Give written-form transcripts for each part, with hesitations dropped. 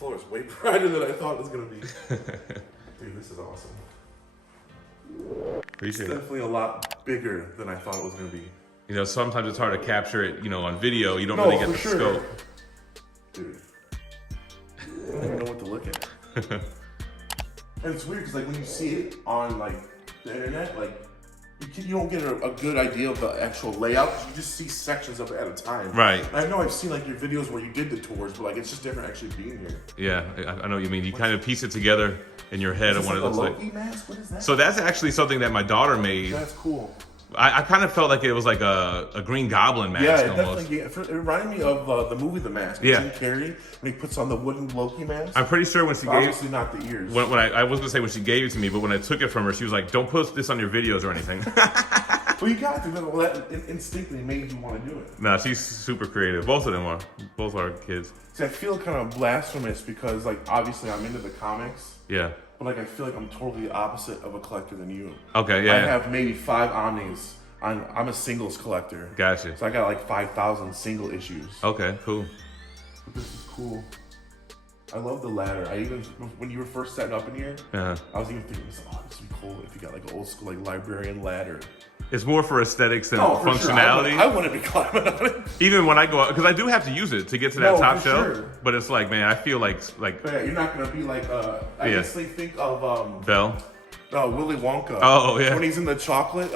floor is way brighter than I thought it was gonna be. Dude, this is awesome. Appreciate it. It's definitely a lot bigger than I thought it was gonna be. You know, sometimes it's hard to capture it, you know, on video. You don't really get the scope. Dude. I don't even know what to look at. And it's weird because like when you see it on like the internet, like you don't get a good idea of the actual layout because you just see sections of it at a time. Right. And I know I've seen like your videos where you did the tours, but like it's just different actually being here. Yeah, I know what you mean. You kind of piece it together in your head of what it looks like. Loki mask? What is that? So that's actually something that my daughter made. That's cool. I kind of felt like it was like a Green Goblin mask almost. Definitely. It reminded me of the movie The Mask. Yeah. Jim Carrey when he puts on the wooden Loki mask. I'm pretty sure when she gave obviously not the ears. When I was gonna say when she gave it to me, but when I took it from her, she was like, "Don't post this on your videos or anything." Well, you got to. Well, that instinctively made you want to do it. Nah, she's super creative. Both of them are. Both are kids. See, I feel kind of blasphemous because, like, obviously I'm into the comics. Yeah. But like, I feel like I'm totally the opposite of a collector than you. Okay. Yeah. I have maybe 5 Omnis. I'm a singles collector. Gotcha. So I got like 5,000 single issues. Okay. Cool. But this is cool. I love the ladder. When you were first setting up in here, I was even thinking, this would be cool if you got like an old school like librarian ladder. It's more for aesthetics than functionality. Sure. I wouldn't be climbing on it. Even when I go, because I do have to use it to get to that top shelf. Sure. But it's like, man, I feel like. But yeah, you're not gonna be like. I guess they think of Bell. Willy Wonka. Oh yeah. When he's in the chocolate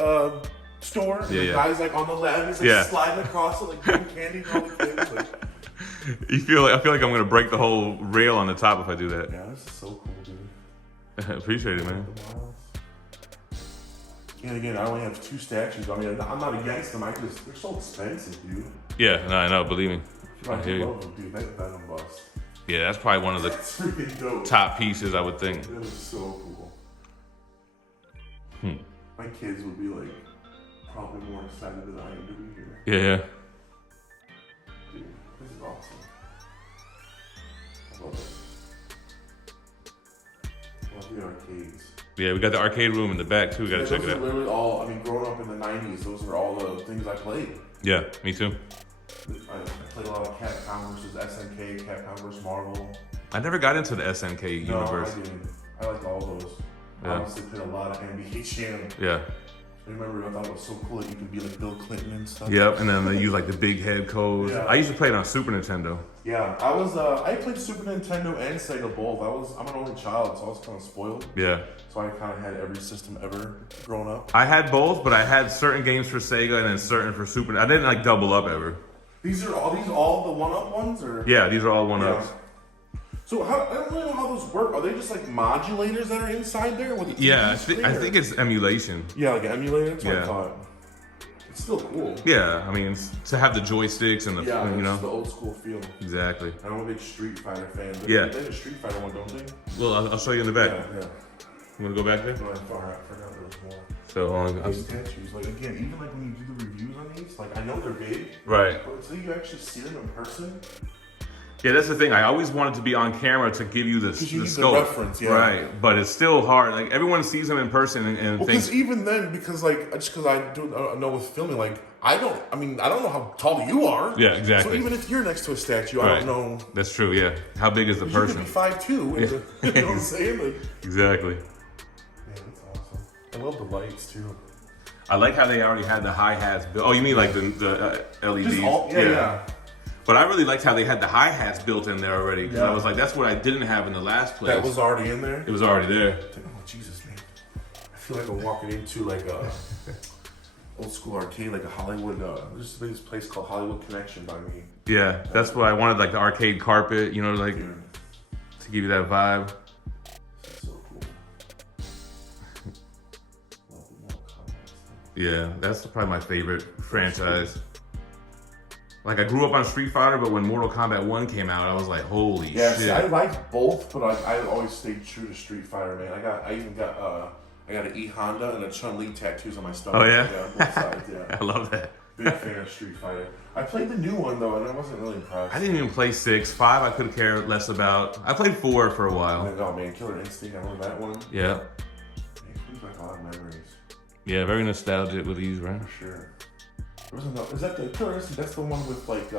store, and the guy's like on the ladder, he's like sliding across it like doing candy and all the things. Like. I feel like I'm gonna break the whole rail on the top if I do that. Yeah, this is so cool, dude. Appreciate it, man. And again, I only have 2 statues. I mean, I'm not against them. They're so expensive, dude. Yeah, no, I know. Believe me. I love them, dude. That Venom bust. Yeah, that's probably one of the top pieces, I would think. That is so cool. My kids would be like probably more excited than I am to be here. Yeah. Dude, this is awesome. I love it. I love the arcades. Yeah, we got the arcade room in the back too. We gotta check it out. Those are literally all, I mean, growing up in the 90s, those were all the things I played. Yeah, me too. I played a lot of Capcom versus SNK, Capcom versus Marvel. I never got into the SNK universe. No, I didn't. I liked all those. I honestly played a lot of NBA Jam. Yeah. I remember I thought it was so cool that you could be like Bill Clinton and stuff. Yep, and then they use like the big head codes. Yeah. I used to play it on Super Nintendo. Yeah, I played Super Nintendo and Sega both. I'm an only child, so I was kind of spoiled. Yeah. So I kind of had every system ever growing up. I had both, but I had certain games for Sega and then certain for Super. I didn't like double up ever. These are all the 1-up ones, or? Yeah, these are all 1-ups. So I don't really know how those work. Are they just like modulators that are inside there? With the I think it's emulation. Yeah, like emulator. That's what I thought. It's still cool. Yeah, I mean, to have the joysticks and the, you know. The old school feel. Exactly. I'm a big Street Fighter fan. But Yeah. They have a Street Fighter one, don't they? Well, I'll show you in the back. Yeah. You want to go back there? No, I forgot there was more. So, These statues, like again, even like when you do the reviews on these, like I know they're big. Right. But until you actually see them in person. Yeah, that's the thing. I always wanted to be on camera to give you the scope. The reference, yeah. Right, but it's still hard. Like everyone sees them in person and thinks. Because even then, because I know with filming, like I don't know how tall you are. Yeah, exactly. So even if you're next to a statue, I don't know. That's true. Yeah. How big is the person? You could be 5'2". You know what I'm saying? Like, exactly. Yeah, that's awesome. I love the lights too. I like how they already had the hi-hats built. Oh, you mean like the LEDs? Yeah. But I really liked how they had the hi-hats built in there already. Because I was like, that's what I didn't have in the last place. That was already in there? It was already there. Oh, Jesus, man. I feel like I'm walking into like a old school arcade, like a Hollywood, there's this place called Hollywood Connection by me. Yeah, that's what I wanted, like the arcade carpet, you know, like to give you that vibe. That's so cool. Yeah, that's probably my favorite franchise. Like I grew up on Street Fighter, but when Mortal Kombat 1 came out, I was like, holy shit. See, I liked both, but I always stayed true to Street Fighter, man. I even got an E Honda and a Chun-Li tattoos on my stomach. Oh yeah? Yeah, both sides, yeah. I love that. Big fan of Street Fighter. I played the new one though, and I wasn't really impressed. I didn't even play 6. 5 I could care less about. I played 4 for a while. Oh man, Killer Instinct, I remember that one. Yeah. It brings back a lot of memories. Yeah, very nostalgic with these, right? For sure. Is that the Killer Instinct? That's the one with like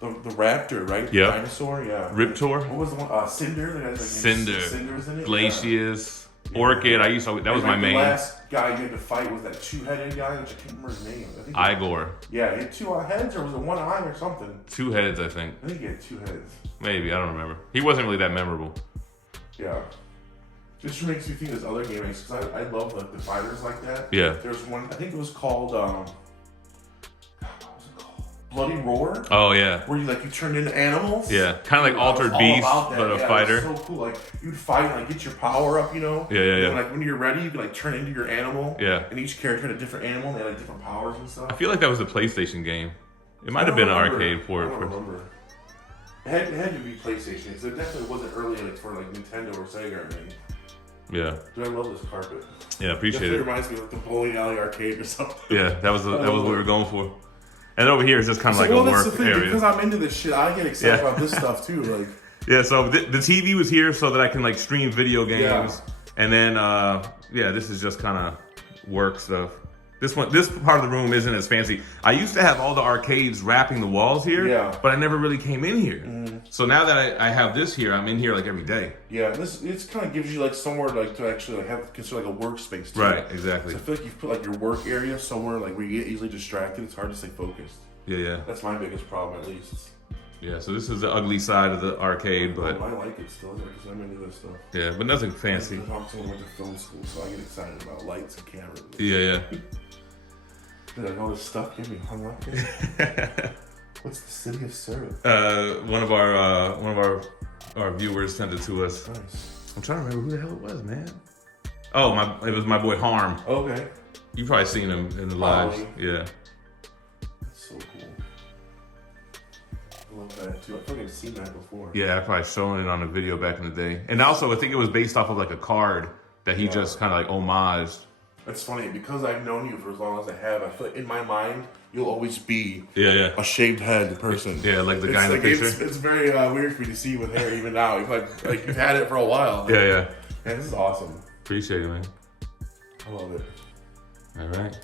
the raptor, right? Yeah. The dinosaur, yeah. Riptor. What was the one? Cinder. That has, like, Cinder. Cinders in it. Glacius. Yeah. Orchid. I used to. That was my main. The last guy you had to fight was that 2-headed guy, which I can't remember his name. I think Igor. Yeah, he had 2 heads, or was it 1 eye or something? 2 heads, I think. I think he had 2 heads. Maybe, I don't remember. He wasn't really that memorable. Yeah. Just makes me think of this other game, because I love the fighters like that. Yeah. There's one, I think it was called, what was it called? Bloody Roar? Oh, yeah. Where you turn into animals. Yeah, kind of like Altered Beast, but a fighter. It was so cool. Like, you'd fight and get your power up, you know? Yeah, yeah, yeah. And like when you're ready, you can turn into your animal. Yeah. And each character had a different animal, and they had different powers and stuff. I feel like that was a PlayStation game. It might have been an arcade for it. I don't remember. It had to be PlayStation, because it definitely wasn't early for Nintendo or Sega or anything. Yeah. Dude, I love this carpet. Yeah, appreciate it. It reminds me of the bowling alley arcade or something. Yeah, that was what we were going for. And over here is just kind of like a that's work the thing, area. because I'm into this shit, I get excited about this stuff too. Yeah, so the TV was here so that I can stream video games, and then this is just kind of work stuff. This part of the room isn't as fancy. I used to have all the arcades wrapping the walls here, but I never really came in here. So now that I have this here, I'm in here every day. Yeah, this kind of gives you somewhere to actually have consider a workspace too. Right, exactly. So I feel like you've put your work area somewhere where you get easily distracted. It's hard to stay focused. Yeah. That's my biggest problem, at least. Yeah, so this is the ugly side of the arcade, but I like it still because I'm into this stuff. Yeah, but nothing fancy. I went to film school, so I get excited about lights and cameras. Yeah. Dude, all this stuff give me hung up. What's the city of Syrup? One of our viewers sent it to us. Nice. I'm trying to remember who the hell it was, man. Oh, it was my boy Harm. Okay. You've probably seen him in the lives. Yeah. That's so cool. I love that too. I feel like I've seen that before. Yeah, I probably shown it on a video back in the day. And also, I think it was based off of a card that he just kind of homaged. It's funny because I've known you for as long as I have. I feel like in my mind you'll always be a shaved head person. Yeah, like the guy in the picture. It's very weird for me to see you with hair even now. You've you've had it for a while. Yeah. Man, this is awesome. Appreciate it, man. I love it. All right.